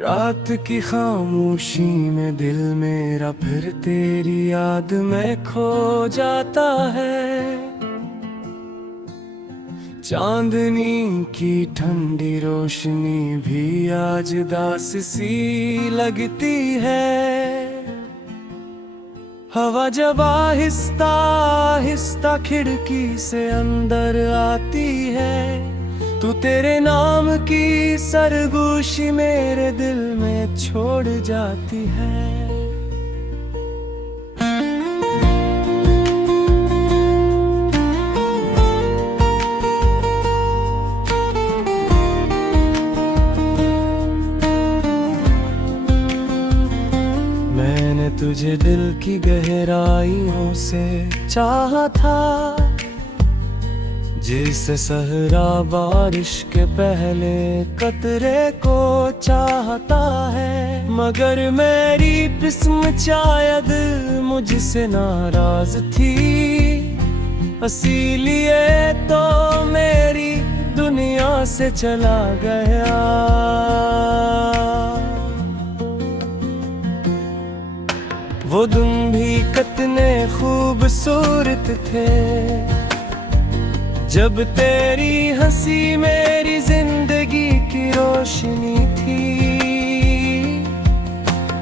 रात की खामोशी में दिल मेरा फिर तेरी याद में खो जाता है। चांदनी की ठंडी रोशनी भी आज दास सी लगती है। हवा जब आहिस्ता आहिस्ता खिड़की से अंदर आती है, तू तेरे नाम की सरगोशी मेरे दिल में छोड़ जाती है। मैंने तुझे दिल की गहराइयों से चाहा था, जिसे सहरा बारिश के पहले कतरे को चाहता है। मगर मेरी किस्मत शायद मुझसे नाराज थी, इसीलिए तो मेरी दुनिया से चला गया। वो दिन भी कितने खूबसूरत थे, जब तेरी हंसी मेरी जिंदगी की रोशनी थी।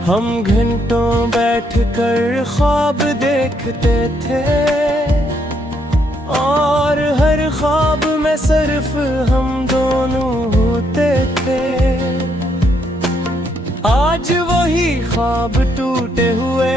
हम घंटों बैठकर ख्वाब देखते थे, और हर ख्वाब में सिर्फ हम दोनों होते थे। आज वही ख्वाब टूटे हुए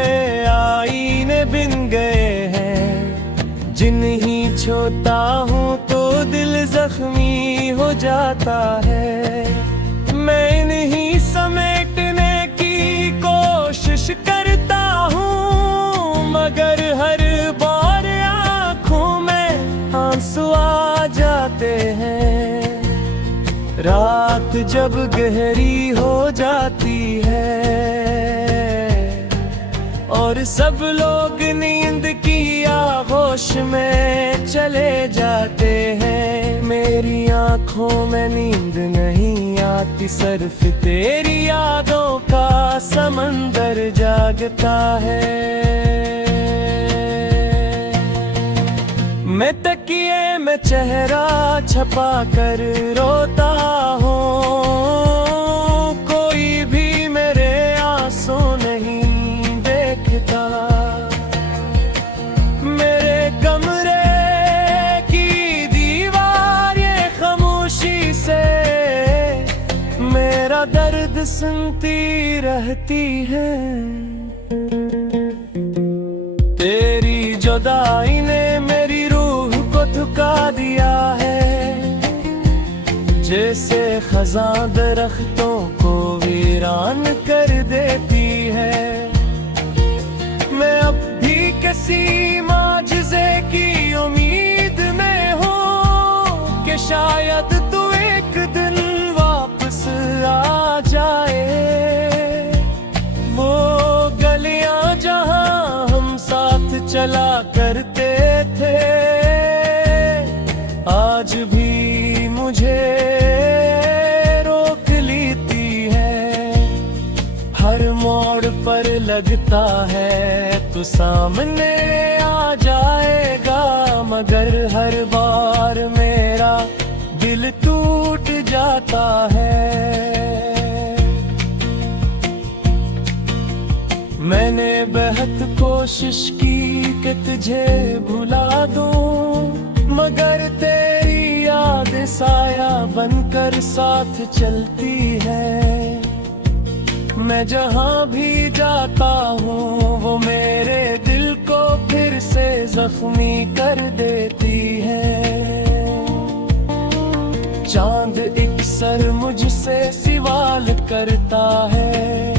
आईने बिन गए हैं। जिन्हीं छूता हूँ तो दिल जख्मी हो जाता है। मैं इन्हीं समेटने की कोशिश करता हूँ, मगर हर बार आँखों में आंसू आ जाते हैं। रात जब गहरी हो जाती है और सब लोग नींद की आगोश में चले जाते हैं, मेरी आंखों में नींद नहीं आती, सिर्फ तेरी यादों का समंदर जागता है। मैं तकिए में चेहरा छपा कर रोता हूँ, कोई भी मेरे आंसू नहीं देखता। मेरे कमरे की दीवार ये खामोशी से मेरा दर्द सुनती रहती है। तेरी जुदाई ने मेरी रूह को थका दिया है, जैसे खज़ां दरख्तों को वीरान कर देती है। मैं अब भी किसी माजज़े की उम्मीद में हूँ कि शायद तू एक दिन वापस आ जाए। वो गलियां जहाँ हम साथ चला करते थे, आज भी मुझे रोक लेती है। हर मोड़ पर लगता है तू सामने आ जाएगा, मगर हर बार मेरा दिल टूट जाता है। मैंने बहुत कोशिश की कि तुझे भुला दूं, मगर तेरी याद साया बनकर साथ चलती है। मैं जहाँ भी जाता हूँ वो मेरे दिल को फिर से जख्मी कर देती है। चांद एक सर मुझसे सवाल करता है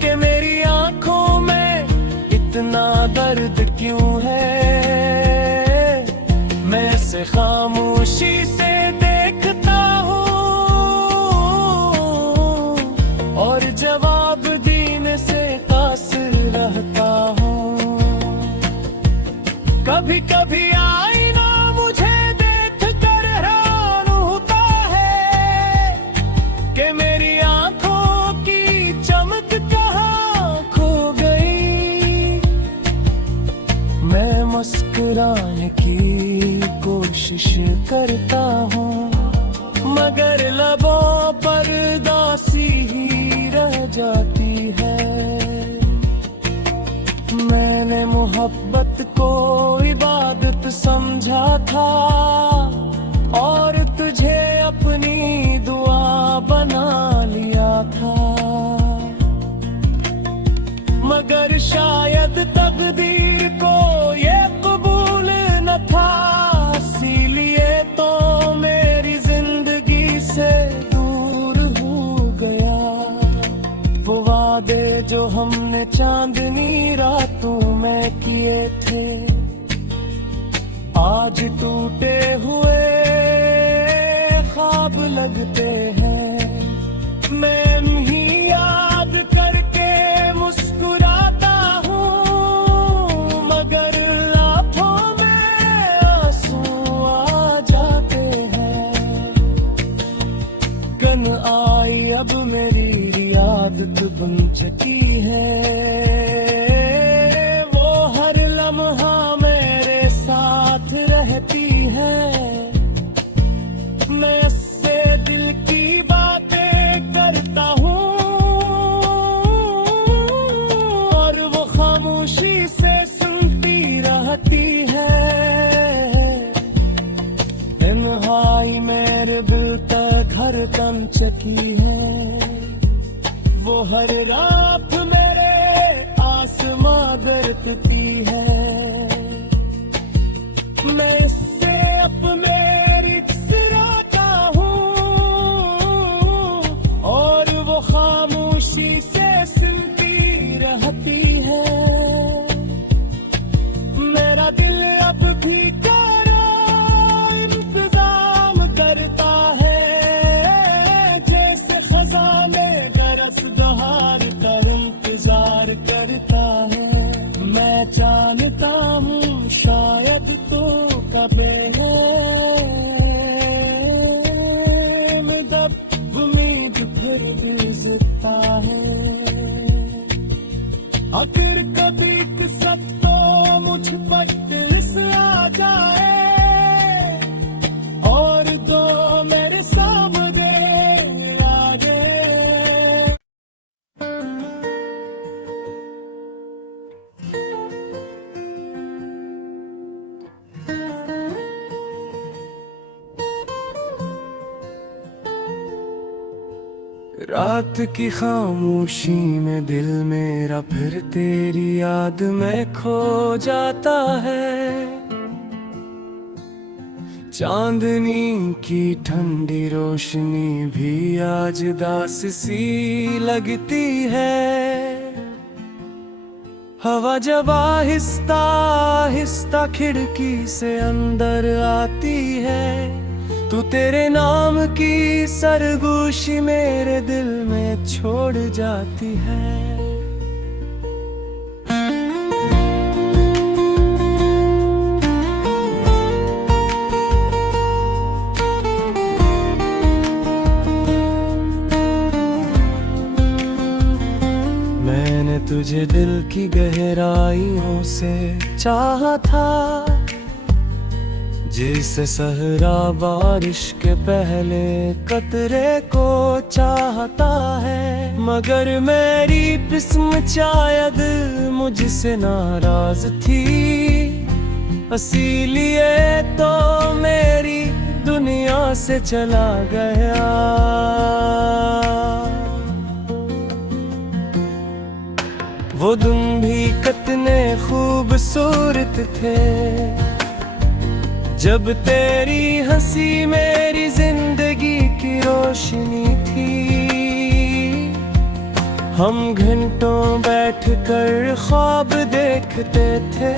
कि मेरी आंखों में इतना दर्द क्यों है। मैं इसे खामोशी से देखता हूँ और जवाब देने से कासिर रहता हूँ। कभी कभी आईना मुझे देख कर हैरान होता है कि मेरी आंख जाती है। मैंने मोहब्बत को इबादत समझा था और तुझे अपनी दुआ बना लिया था, मगर शायद तकदीर को ये कबूल न था, इसीलिए तो मेरी जिंदगी से दूर हो गया। वो वादे जो हमने चांदनी रातों में किए थे, आज टूटे हुए ख्वाब लगते हैं। मैं ही याद करके मुस्कुराता हूँ, मगर लाखों में आंसू आ जाते हैं। कन आई अब मेरी आदत बन चुकी है, वो हर लम्हा मेरे साथ रहती है। मैं उससे दिल की बातें करता हूँ और वो खामोशी से सुनती रहती है। तन्हाई मेरे दिल तक हर दम चकी है, वो हर रात मेरे आसमां दरकती है। मैं इससे अपने रिक्सराता हूँ और वो खामोशी से सुनती रहती है। मेरा दिल अब भी तेरा इंतजाम करता है, जैसे खजाने गरस बहार कर इंतजार करता है। मैं जानता हूँ शायद तो कबे है, जब उम्मीद फिर भी जिंदा है। अगर कभी किस्मत तो मुझ पर तिलिस आ जाए और तो मेरे सामने आ जाए। रात की खामोशी में दिल मेरा फिर तेरी याद में खो जाता है। चांदनी की ठंडी रोशनी भी आज दास सी लगती है। हवा जब आहिस्ता आहिस्ता खिड़की से अंदर आती है, तू तेरे नाम की सरगोशी मेरे दिल में छोड़ जाती है। मैंने तुझे दिल की गहराइयों से चाहा था, जिसे सहरा बारिश के पहले कतरे को चाहता है। मगर मेरी किस्मत शायद मुझसे नाराज थी, इसीलिए तो मेरी दुनिया से चला गया। वो दिन भी कितने खूबसूरत थे, जब तेरी हंसी मेरी जिंदगी की रोशनी थी। हम घंटों बैठकर ख्वाब देखते थे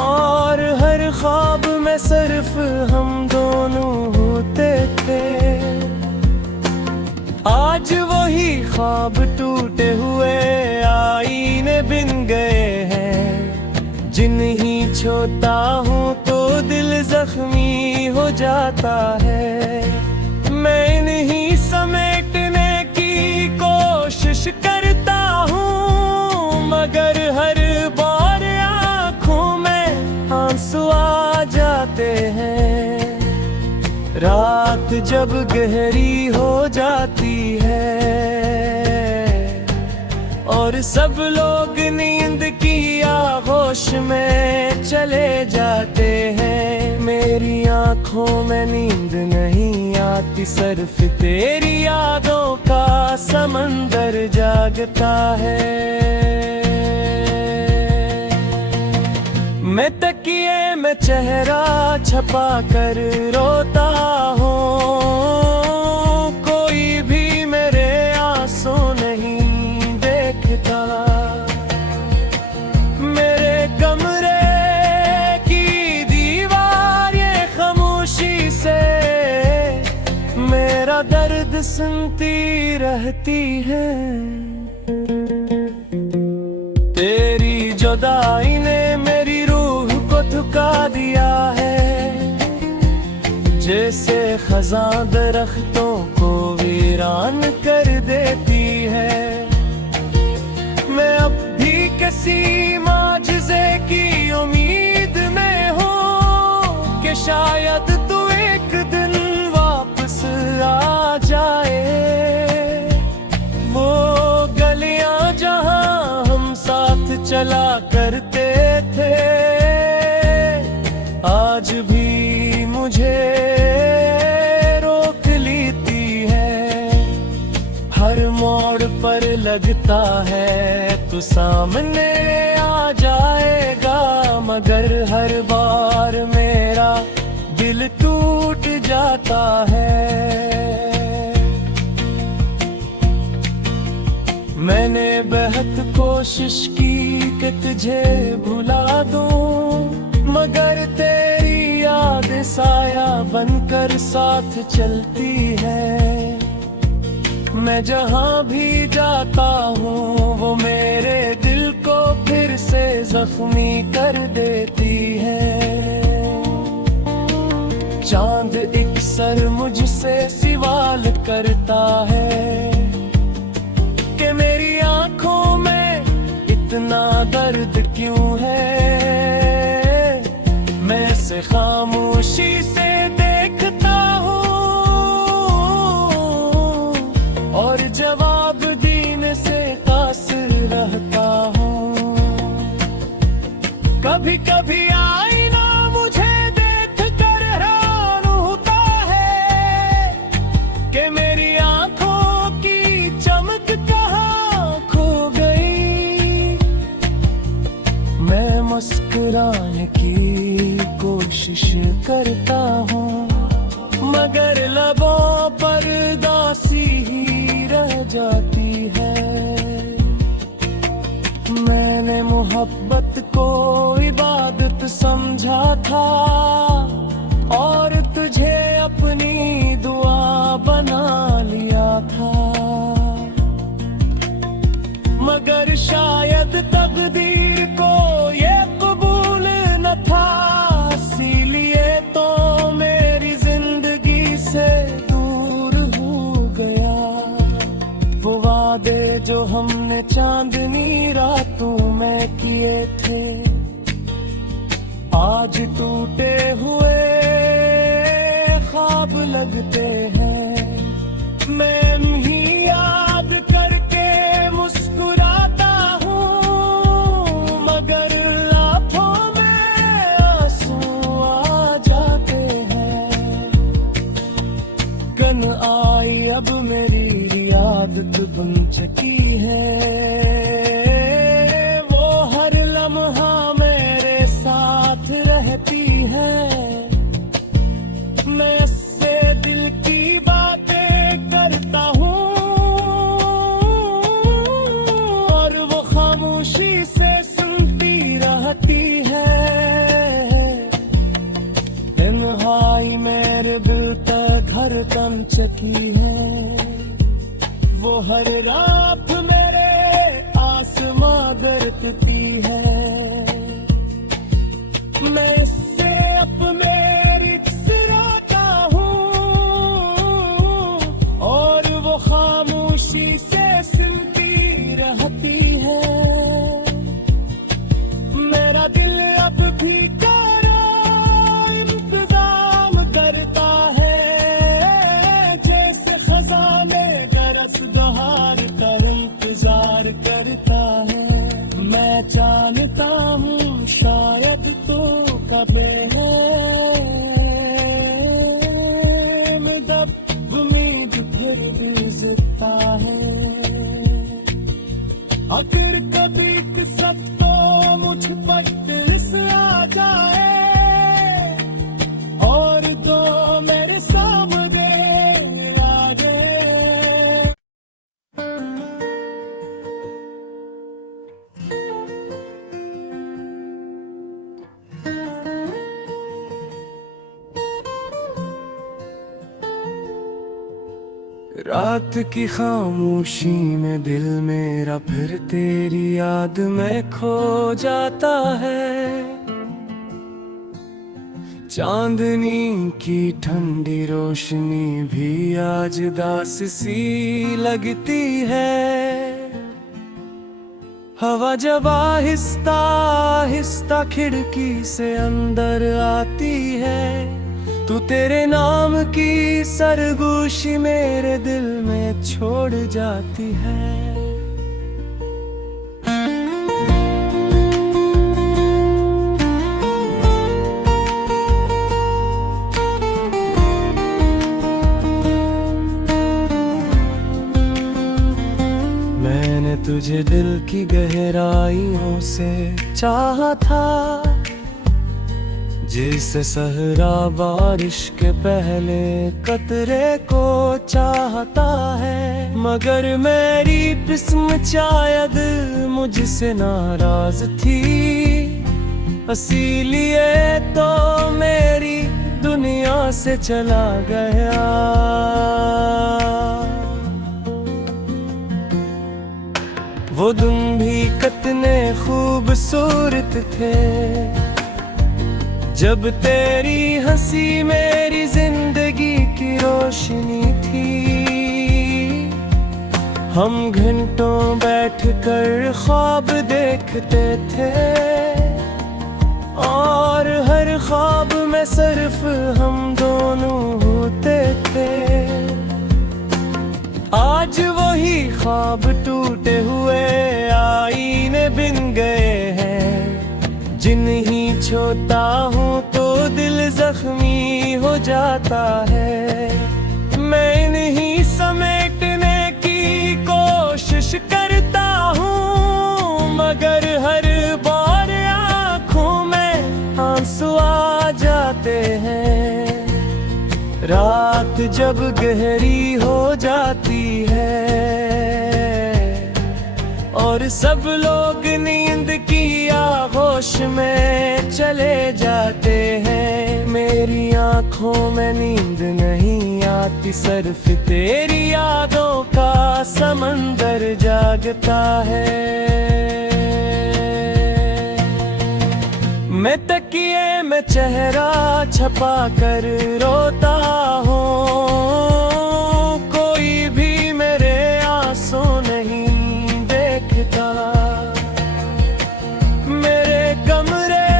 और हर ख्वाब में सिर्फ हम दोनों होते थे। आज वही ख्वाब टूटे हुए आईने बिन गए हैं, जिन्हीं छूता हूँ तो दिल जख्मी हो जाता है। मैं इन्हीं समेटने की कोशिश करता हूँ, मगर हर बार आँखों में आंसू आ जाते हैं। रात जब गहरी हो जाती है, और सब लोग नींद की आगोश में चले जाते हैं। मेरी आंखों में नींद नहीं आती, सिर्फ तेरी यादों का समंदर जागता है। मैं तकिए में चेहरा छपा कर रोता हूँ, कोई भी मेरे आंसू नहीं देखता। मेरे कमरे की दीवार ये खामोशी से मेरा दर्द सुनती रहती है। तेरी जुदाई ने मेरी रूह को धुका दिया है, जैसे खज़ां दरख्तों को वीरान कर देती है। मैं अब भी किसी माजिज़े की उम्मीद में हूँ कि शायद तू एक दिन वापस आ जाए। वो गलियां जहां हम साथ चला करते थे, आज भी मुझे रोक लेती है। हर मोड़ पर लगता है तू सामने आ जाएगा, मगर हर बार मेरा दिल टूट जाता है। मैंने बहुत कोशिश की कि तुझे भुला दूं, मगर तेरी याद साया बनकर साथ चलती है। मैं जहां भी जाता हूँ वो मेरे दिल को फिर से जख्मी कर देती है। चांद अक्सर मुझसे सवाल करता है कि मेरी आंखों में इतना दर्द क्यों है। मैं इसे खामोशी से देखता हूँ और जवाब देने से कासिर रहता हूँ। कभी कभी आईना मुझे देख कर हैरान होता है कि मेरी आंखों की चमक कहाँ खो गई। मैं मुस्कुराने की कोशिश करता हूँ, मगर लबों पर दासी ही रह जाती है। मैंने मोहब्बत को इबादत समझा था और तुझे अपनी दुआ बना लिया था, मगर शायद तकदीर को ये कबूल न था। इसीलिए तो मेरी जिंदगी से दूर हो गया वो वादे जो हमने चांदनी रातों में किए थे। आज टूटे हुए ख्वाब लगते हैं। मैं ही याद करके मुस्कुराता हूँ, मगर लाखों में आंसू आ जाते हैं। कन आई अब मेरी आदत बन चुकी है, वो हर लम्हा मेरे साथ रहती है। मैं इससे दिल की बातें करता हूँ और वो खामोशी से सुनती रहती है। तन्हाई मेरे दिल तक घर कम चकी है, वो हर रात मेरे आसमां दरकती है। मैं इससे अपने रिक्सराता हूँ और वो खामोशी से सुनती रहती है। मेरा दिल अब भी इंतजाम करता है, जैसे खजाने गरस दहार कर इंतजार करता आखिर कभी किस्मत तो मुझ पर तिरस आ जाए और तो मेरे सामने आ जाए। रात की खामोशी में दिल मेरा फिर तेरी याद में खो जाता है। चांदनी की ठंडी रोशनी भी आज दास सी लगती है। हवा जब आहिस्ता आहिस्ता खिड़की से अंदर आती है, तू तेरे नाम की सरगोशी मेरे दिल में छोड़ जाती है। मैंने तुझे दिल की गहराइयों से चाहा था, जिसे सहरा बारिश के पहले कतरे को चाहता है। मगर मेरी किस्मत शायद मुझसे नाराज थी, इसीलिए तो मेरी दुनिया से चला गया। वो दिन भी कितने खूबसूरत थे, जब तेरी हंसी मेरी जिंदगी की रोशनी थी। हम घंटों बैठकर ख्वाब देखते थे और हर ख्वाब में सिर्फ हम दोनों होते थे। आज वही ख्वाब टूटे हुए आईने बिन गए हैं, जिन्हीं छूता हूँ तो दिल जख्मी हो जाता है। मैं इन्हीं समेटने की कोशिश करता हूँ, मगर हर बार आँखों में आंसू आ जाते हैं। रात जब गहरी हो जाती है और सब लोग नींद की आगोश में चले जाते हैं, मेरी आंखों में नींद नहीं आती, सिर्फ तेरी यादों का समंदर जागता है। मैं तकिए में चेहरा छपा कर रोता हूँ, कोई भी मेरे आंसू नहीं देखता। मेरे कमरे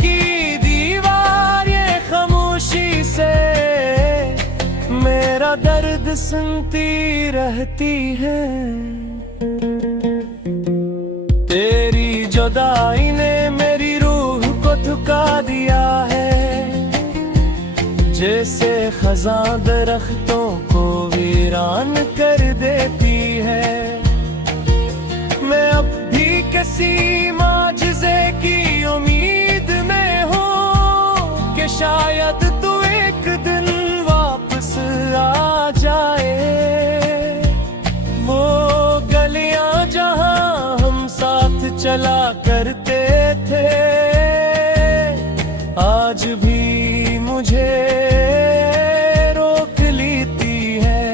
की दीवार ये खामोशी से मेरा दर्द सुनती रहती है। तेरी जुदाई ने मेरी रूह को थका दिया है, जैसे खज़ां दरख्तों को वीरान कर देती है। मैं अब भी किसी माजिज़े की उम्मीद में हूँ कि शायद तू एक दिन वापस आ जाए। वो गलियां जहाँ हम साथ चला करते थे, आज भी मुझे रोक लेती है।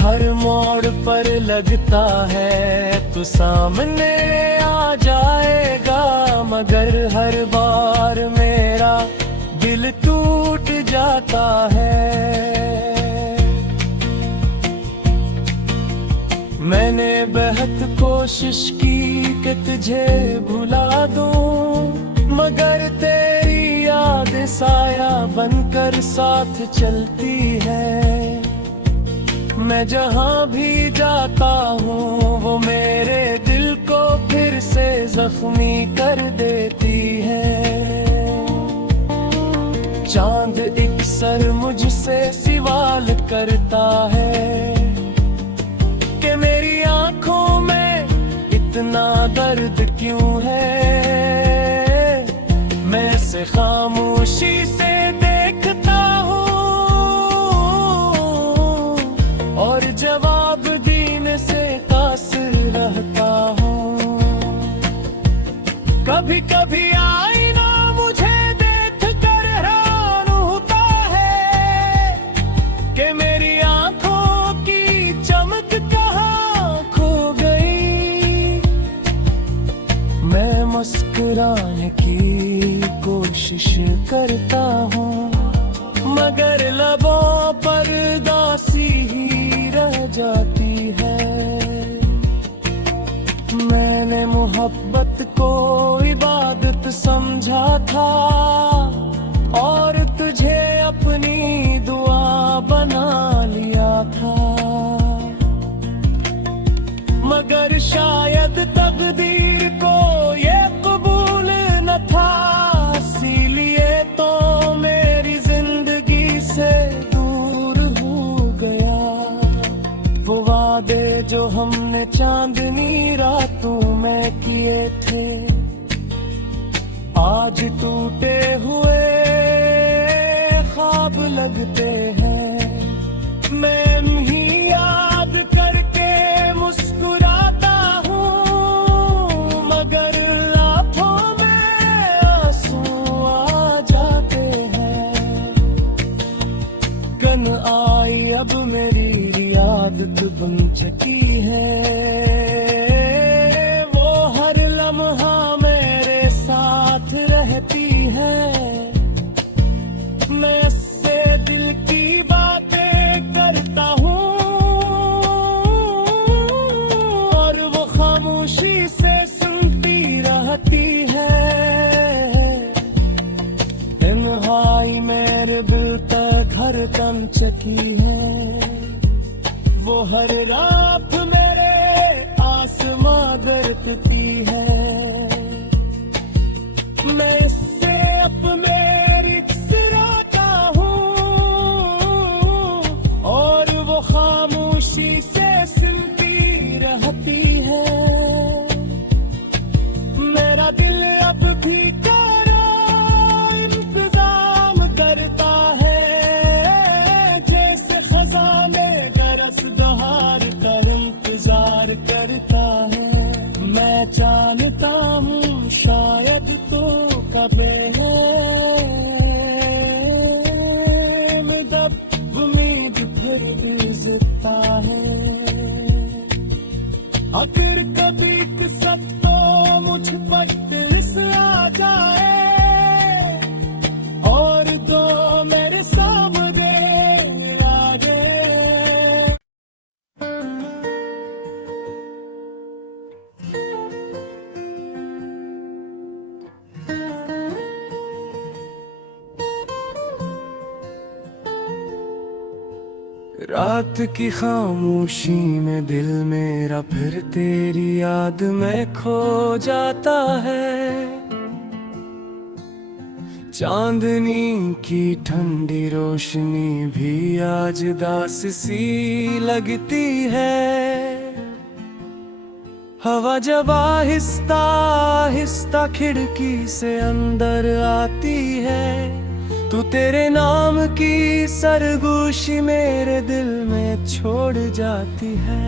हर मोड़ पर लगता है तू सामने आ जाएगा, मगर हर बार मेरा दिल टूट जाता है। मैंने बहुत कोशिश की कि तुझे भुला दूं, मगर तेरी याद साया बनकर साथ चलती है। मैं जहाँ भी जाता हूँ वो मेरे दिल को फिर से जख्मी कर देती है। चांद एक सर मुझसे सवाल करता है कि मेरी आंखों में इतना दर्द क्यों है, मैं से खामोशी से देखता हूँ और जवाब देने से कासिर रहता हूँ। कभी कभी आईना मुझे देख कर हैरान होता है कि मेरी आंखों की चमक कहाँ खो गई। मैं मुस्कुराने की कोशिश करता हूँ मगर लबों पर उदासी ही रह जाती है। मैंने मोहब्बत को इबादत समझा था और तुझे अपनी दुआ बना लिया था, मगर शायद तकदीर को ये कबूल न था, इसीलिए तो मेरी जिंदगी से दूर हो गया। वो वादे जो हमने चांदनी रातों में किए थे आज टूटे हुए ख्वाब लगते हैं। मैं ही याद करके मुस्कुराता हूँ मगर लाखों में आंसू आ जाते हैं। कन आई अब मेरी आदत बन चुकी है, वो हर लम्हा मेरे साथ रहती है। मैं इससे दिल की बातें करता हूँ और वो खामोशी से सुनती रहती है। तन्हाई मेरे दिल तक हर दम चकी है, वो हर रात मेरे आसमां दरकती है। मैं इससे अपने रिक्स रोता हूँ और वो खामोशी से सुनती रहती है। मेरा दिल अब भी करो इंतजाम करता है, जैसे खजाने गरस बहार कर इंतजार करता है। मैं जानता हूँ शायद तो कब है मतलब उम्मीद फिर भी जिंदा है। अगर कभी किस्मत तो मुझ पर तिरस आ जाए और तो मेरे सामने आ जाए। रात की खामोशी में दिल मेरा फिर तेरी याद में खो जाता है। चांदनी की ठंडी रोशनी भी आज दास सी लगती है। हवा जब आहिस्ता आहिस्ता खिड़की से अंदर आती है, तू तेरे नाम की सरगोशी मेरे दिल में छोड़ जाती है।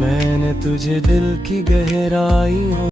मैंने तुझे दिल की गहराइयों